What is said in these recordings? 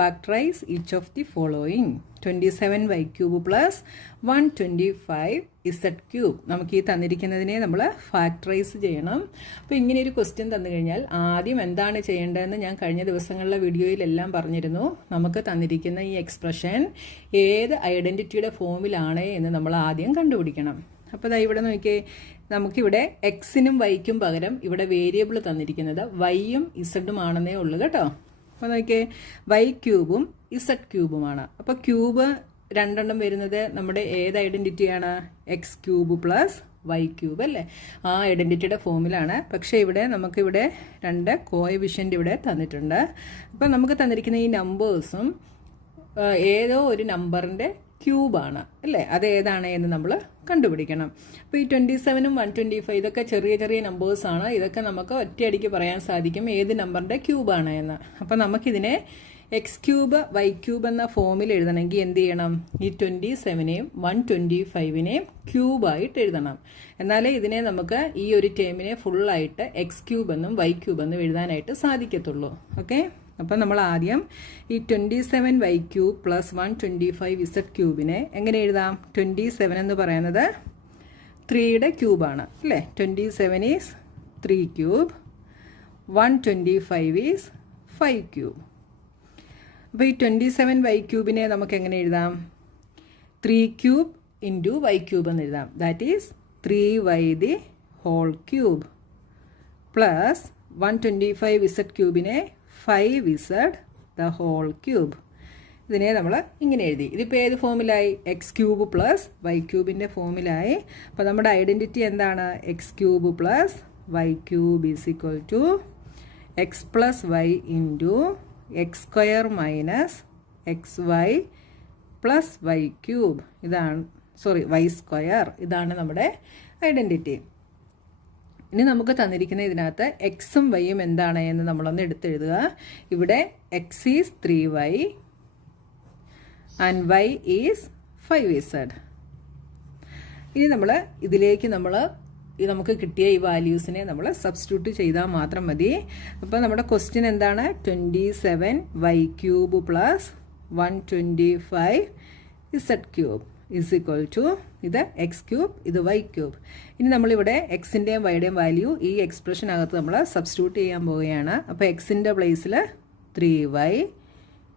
Factorize each of the following. 27y cube plus 125z cube. നമുക്ക് ഈ തന്നിരിക്കുന്നതിനെ നമ്മൾ factorise ചെയ്യണം. അപ്പോൾ ഇങ്ങനെ ഒരു ക്വസ്റ്റ്യൻ തന്നു കഴിഞ്ഞാൽ ആദ്യം എന്താണ് ചെയ്യേണ്ടതെന്ന് ഞാൻ കഴിഞ്ഞ ദിവസങ്ങളിലെ വീഡിയോയിലെല്ലാം പറഞ്ഞിരുന്നു. നമുക്ക് തന്നിരിക്കുന്ന ഈ എക്സ്പ്രഷൻ ഏത് ഐഡൻറ്റിറ്റിയുടെ ഫോമിലാണ് എന്ന് നമ്മൾ ആദ്യം കണ്ടുപിടിക്കണം. അപ്പോൾ ദാ ഇവിടെ നോക്കിയേ, നമുക്കിവിടെ എക്സിനും വൈക്കും പകരം ഇവിടെ വേരിയബിൾ തന്നിരിക്കുന്നത് വൈയും ഇസഡും ആണെന്നേ ഉള്ളൂ കേട്ടോ. അപ്പോൾ നോക്കിയേ, വൈ ക്യൂബും ഇസഡ് ക്യൂബുമാണ്. അപ്പോൾ ക്യൂബ് രണ്ടെണ്ണം വരുന്നത് നമ്മുടെ ഏത് ഐഡൻറ്റിറ്റിയാണ്? X cube plus y cube അല്ലേ? ആ ഐഡൻറ്റിറ്റിയുടെ ഫോമിലാണ്. പക്ഷേ ഇവിടെ നമുക്കിവിടെ രണ്ട് കോഎഫിഷ്യൻ്റ് ഇവിടെ തന്നിട്ടുണ്ട്. അപ്പോൾ നമുക്ക് തന്നിരിക്കുന്ന ഈ നമ്പേഴ്സും ഏതോ ഒരു നമ്പറിൻ്റെ ക്യൂബാണ് അല്ലേ? അത് ഏതാണ് എന്ന് നമ്മൾ കണ്ടുപിടിക്കണം. അപ്പോൾ ഈ 27ഉം 125 ഇതൊക്കെ ചെറിയ ചെറിയ നമ്പേഴ്സാണ്. ഇതൊക്കെ നമുക്ക് ഒറ്റയടിക്ക് പറയാൻ സാധിക്കും ഏത് നമ്പറിൻ്റെ ക്യൂബാണ് എന്ന്. അപ്പോൾ നമുക്കിതിനെ എക്സ് ക്യൂബ് വൈ ക്യൂബ് എന്ന ഫോമിൽ എഴുതണമെങ്കിൽ എന്ത് ചെയ്യണം? ഈ 27നെയും 125നെയും ക്യൂബായിട്ട് എഴുതണം. എന്നാലേ ഇതിനെ നമുക്ക് ഈ ഒരു ടേമിനെ ഫുള്ളായിട്ട് എക്സ് ക്യൂബ് എന്നും വൈ ക്യൂബ് എന്നും എഴുതാനായിട്ട് സാധിക്കത്തുള്ളൂ. ഓക്കെ, അപ്പോൾ നമ്മൾ ആദ്യം ഈ 27y ക്യൂബ് പ്ലസ് 125z ക്യൂബിനെ എങ്ങനെ എഴുതാം? 27 എന്ന് പറയുന്നത് 3യുടെ ക്യൂബാണ് അല്ലേ? 27 ഈസ് 3 ക്യൂബ്, 125 ഈസ് 5 ക്യൂബ്. അപ്പോൾ ഈ 27y ക്യൂബിനെ നമുക്ക് എങ്ങനെ എഴുതാം? 3 ക്യൂബ് ഇൻറ്റു വൈ ക്യൂബ് എന്ന് എഴുതാം. That is 3y the whole cube plus 125z ക്യൂബിനെ 5z ദ ഹോൾ ക്യൂബ്. ഇതിനെ നമ്മൾ ഇങ്ങനെ എഴുതി. ഇതിപ്പോൾ ഏത് ഫോമിലായി? എക്സ് ക്യൂബ് പ്ലസ് വൈ ക്യൂബിൻ്റെ ഫോമിലായി. അപ്പോൾ നമ്മുടെ ഐഡൻറ്റിറ്റി എന്താണ്? X cube plus y cube is equal to x plus y into x square minus x y plus y cube. ഇതാണ് വൈ സ്ക്വയർ. ഇതാണ് നമ്മുടെ ഐഡൻറ്റിറ്റി. ഇനി നമുക്ക് തന്നിരിക്കുന്ന ഇതിനകത്ത് എക്സും വൈയും എന്താണ് എന്ന് നമ്മളൊന്ന് എടുത്തെഴുതുക. ഇവിടെ x is 3y and y is 5z. ഇനി നമ്മൾ ഇതിലേക്ക് നമുക്ക് കിട്ടിയ ഈ വാല്യൂസിനെ നമ്മൾ സബ്സ്റ്റിറ്റ്യൂട്ട് ചെയ്താൽ മാത്രം മതി. അപ്പോൾ നമ്മുടെ ക്വസ്റ്റ്യൻ എന്താണ്? 27y cube plus 125z cube is equal to ഇത് എക്സ് ക്യൂബ്, ഇത് വൈ ക്യൂബ്. ഇനി നമ്മളിവിടെ എക്സിൻ്റെയും വൈയുടെയും വാല്യൂ ഈ എക്സ്പ്രഷനകത്ത് നമ്മൾ സബ്സ്റ്റിറ്റ്യൂട്ട് ചെയ്യാൻ പോവുകയാണ്. അപ്പോൾ എക്സിൻ്റെ പ്ലേസിൽ 3y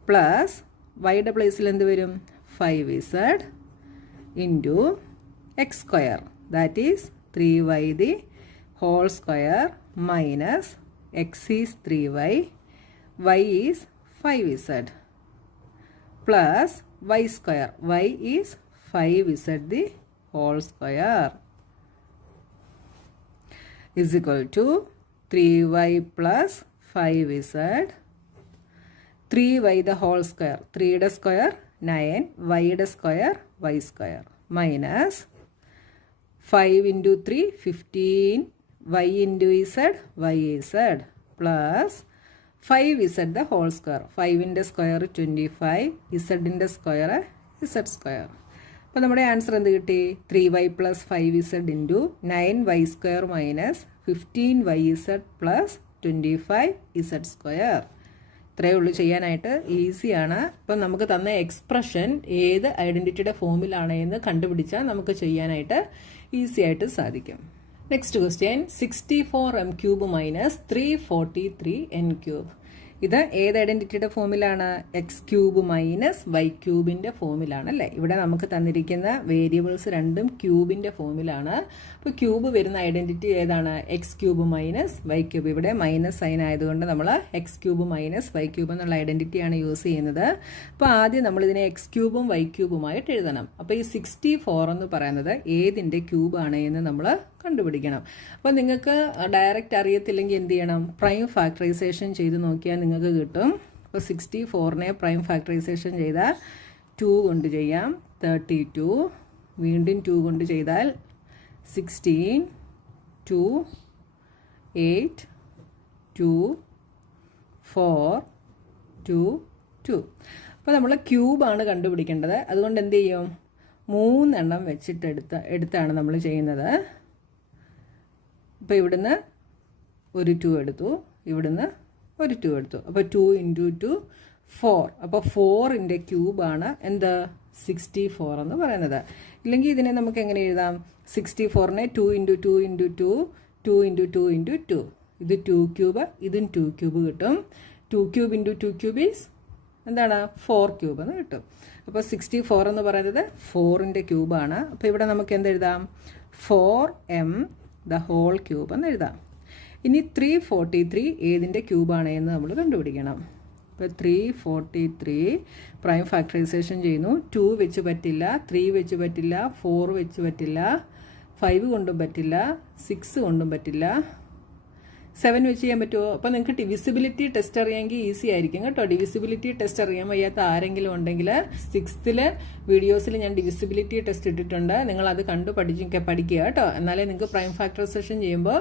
പ്ലസ് വൈയുടെ പ്ലേസിൽ എന്ത് വരും? 5z into x square that is 3y the whole square minus x is 3y, y is 5z plus y square, y is 5z the whole square is equal to 3y plus 5z, 3y the whole square, 3യുടെ square 9, yയുടെ square y square minus 5 into 3 15, y into z yz plus 5z the whole square, 5ൻ്റെ square 25, zൻ്റെ square z square. അപ്പോൾ നമ്മുടെ answer എന്ത് കിട്ടി? 3y plus 5z into 9y square minus 15yz plus 25z square. ഇത്രയേ ഉള്ളൂ ചെയ്യാനായിട്ട്, ഈസിയാണ്. അപ്പം നമുക്ക് തന്ന എക്സ്പ്രഷൻ ഏത് ഐഡൻറ്റിറ്റിയുടെ ഫോമിലാണ് എന്ന് കണ്ടുപിടിച്ചാൽ നമുക്ക് ചെയ്യാനായിട്ട് ഈസി ആയിട്ട് സാധിക്കും. Next question, 64m cube minus 343n cube. ഇത് ഏത് ഐഡൻറ്റിറ്റിയുടെ ഫോമിലാണ്? എക്സ് ക്യൂബ് മൈനസ് വൈ ക്യൂബിൻ്റെ ഫോമിലാണ് അല്ലേ? ഇവിടെ നമുക്ക് തന്നിരിക്കുന്ന വേരിയബിൾസ് രണ്ടും ക്യൂബിൻ്റെ ഫോമിലാണ്. അപ്പോൾ ക്യൂബ് വരുന്ന ഐഡൻറ്റിറ്റി ഏതാണ്? X cube minus y cube. ഇവിടെ മൈനസ് സൈൻ ആയതുകൊണ്ട് നമ്മൾ x cube minus y cube എന്നുള്ള ഐഡൻറ്റിറ്റിയാണ് യൂസ് ചെയ്യുന്നത്. അപ്പോൾ ആദ്യം നമ്മളിതിനെ എക്സ് ക്യൂബും വൈ ക്യൂബുമായിട്ട് എഴുതണം. അപ്പോൾ ഈ 64 എന്ന് പറയുന്നത് ഏതിൻ്റെ ക്യൂബാണ് എന്ന് നമ്മൾ കണ്ടുപിടിക്കണം. അപ്പോൾ നിങ്ങൾക്ക് ഡയറക്റ്റ് അറിയത്തില്ലെങ്കിൽ എന്ത് ചെയ്യണം? പ്രൈം ഫാക്ടറൈസേഷൻ ചെയ്ത് നോക്കിയാൽ നിങ്ങൾക്ക് കിട്ടും. അപ്പോൾ 64നെ പ്രൈം ഫാക്ടറൈസേഷൻ ചെയ്താൽ 2 കൊണ്ട് ചെയ്യാം, 32, വീണ്ടും 2 കൊണ്ട് ചെയ്താൽ 16, 2, 8, 2, 4, 2, 2. അപ്പോൾ നമ്മൾ ക്യൂബാണ് കണ്ടുപിടിക്കേണ്ടത്. അതുകൊണ്ട് എന്ത് ചെയ്യും? 3 എണ്ണം വെച്ചിട്ട് എടുത്താണ് നമ്മൾ ചെയ്യുന്നത്. അപ്പോൾ ഇവിടുന്ന് ഒരു 2 എടുത്തു, ഇവിടുന്ന് ഒരു 2 എടുത്തു. അപ്പോൾ 2 × 2 4. അപ്പോൾ 4ൻ്റെ ക്യൂബാണ് എന്ത് 64 എന്ന് പറയുന്നത്. ഇല്ലെങ്കിൽ ഇതിനെ നമുക്ക് എങ്ങനെ എഴുതാം? 64നെ 2 × 2 × 2 2 × 2 × 2 ഇത് 2 ക്യൂബ്, ഇതും 2 ക്യൂബ് കിട്ടും. 2 ക്യൂബ് × 2 ക്യൂബ് ഈസ് എന്താണ് 4 ക്യൂബ് എന്ന് കിട്ടും. അപ്പോൾ 64 എന്ന് പറയുന്നത് 4ൻ്റെ ക്യൂബാണ്. അപ്പോൾ ഇവിടെ നമുക്ക് എന്തെഴുതാം? 4m ദ ഹോൾ ക്യൂബ് എന്ന് എഴുതാം. ഇനി 343 ഏതിൻ്റെ ക്യൂബാണ് എന്ന് നമ്മൾ കണ്ടുപിടിക്കണം. അപ്പോൾ 343 പ്രൈം ഫാക്ടറൈസേഷൻ ചെയ്യുന്നു. 2 വെച്ച് പറ്റില്ല, 3 വെച്ച് പറ്റില്ല, 4 വെച്ച് പറ്റില്ല, 5 കൊണ്ടും പറ്റില്ല, 6 കൊണ്ടും പറ്റില്ല, 7 വെച്ച് ചെയ്യാൻ പറ്റുമോ? അപ്പോൾ നിങ്ങൾക്ക് ഡിവിസിബിലിറ്റി ടെസ്റ്റ് അറിയാമെങ്കിൽ ഈസി ആയിരിക്കും കേട്ടോ. ഡിവിസിബിലിറ്റി ടെസ്റ്റ് അറിയാൻ വയ്യാത്ത ആരെങ്കിലും ഉണ്ടെങ്കിൽ 6th വീഡിയോസിൽ ഞാൻ ഡിവിസിബിലിറ്റി ടെസ്റ്റ് ഇട്ടിട്ടുണ്ട്. നിങ്ങൾ അത് കണ്ടു പഠിക്കുക കേട്ടോ. എന്നാലേ നിങ്ങൾക്ക് പ്രൈം ഫാക്ടറൈസേഷൻ ചെയ്യുമ്പോൾ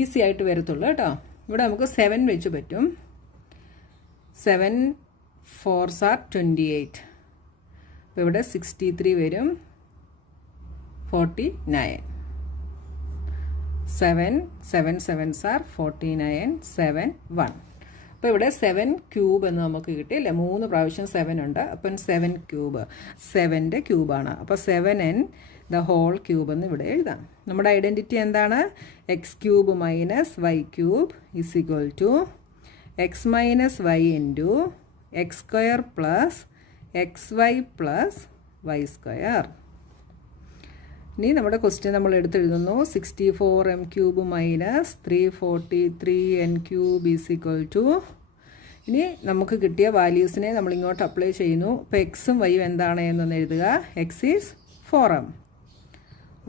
ഈസി ആയിട്ട് വരത്തുള്ളൂ കേട്ടോ. ഇവിടെ നമുക്ക് 7 വെച്ച് പറ്റും. 7 4s are 28. അപ്പോൾ ഇവിടെ 63 വരും, 49. 7 7s are 49, 7 1. അപ്പോൾ ഇവിടെ 7 ക്യൂബ് എന്ന് നമുക്ക് കിട്ടി അല്ലേ? 3 പ്രാവശ്യം 7 ഉണ്ട്. അപ്പം 7 ക്യൂബ് 7ൻ്റെ ക്യൂബാണ്. അപ്പോൾ 7n ദ ഹോൾ ക്യൂബ് എന്ന് ഇവിടെ എഴുതാം. നമ്മുടെ ഐഡൻറ്റിറ്റി എന്താണ്? X cube minus y cube is equal to x minus y into x square plus xy plus y square. ഇനി നമ്മുടെ ക്വസ്റ്റ്യൻ നമ്മൾ എടുത്തെഴുതുന്നു. 64m cube minus 343n cube is equal to. ഇനി നമുക്ക് കിട്ടിയ വാല്യൂസിനെ നമ്മൾ ഇങ്ങോട്ട് അപ്ലൈ ചെയ്യുന്നു. ഇപ്പോൾ എക്സും വൈയും എന്താണ് എന്നൊന്ന് എഴുതുക. X is 4m,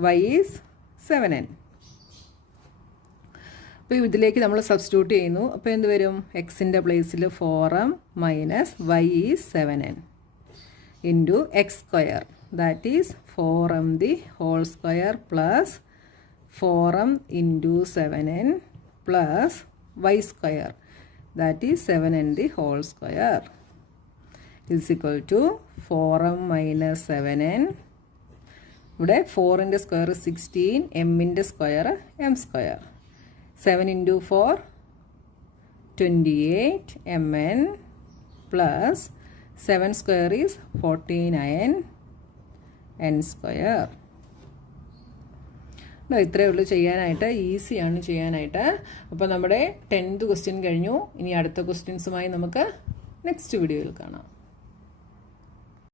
y is 7n. അപ്പോൾ ഇതിലേക്ക് നമ്മൾ സബ്സ്റ്റിറ്റ്യൂട്ട് ചെയ്യുന്നു. അപ്പോൾ എന്ത് വരും? എക്സിൻ്റെ പ്ലേസിൽ 4m minus y is 7n into x square, that is 4m the whole square plus 4m into 7n plus y square, that is 7n the whole square is equal to 4m minus 7n. ഇവിടെ 4ൻ്റെ square 16, എമ്മിൻ്റെ square m square. 7 × 4 28 mn plus 7 square is 49 n square. ഇത്രയേ ഉള്ളൂ ചെയ്യാനായിട്ട്. ഈസിയാണ് ചെയ്യാനായിട്ട്. അപ്പോൾ നമ്മുടെ 10th ക്വസ്റ്റ്യൻ കഴിഞ്ഞു. ഇനി അടുത്ത ക്വസ്റ്റ്യൻസുമായി നമുക്ക് നെക്സ്റ്റ് വീഡിയോയിൽ കാണാം.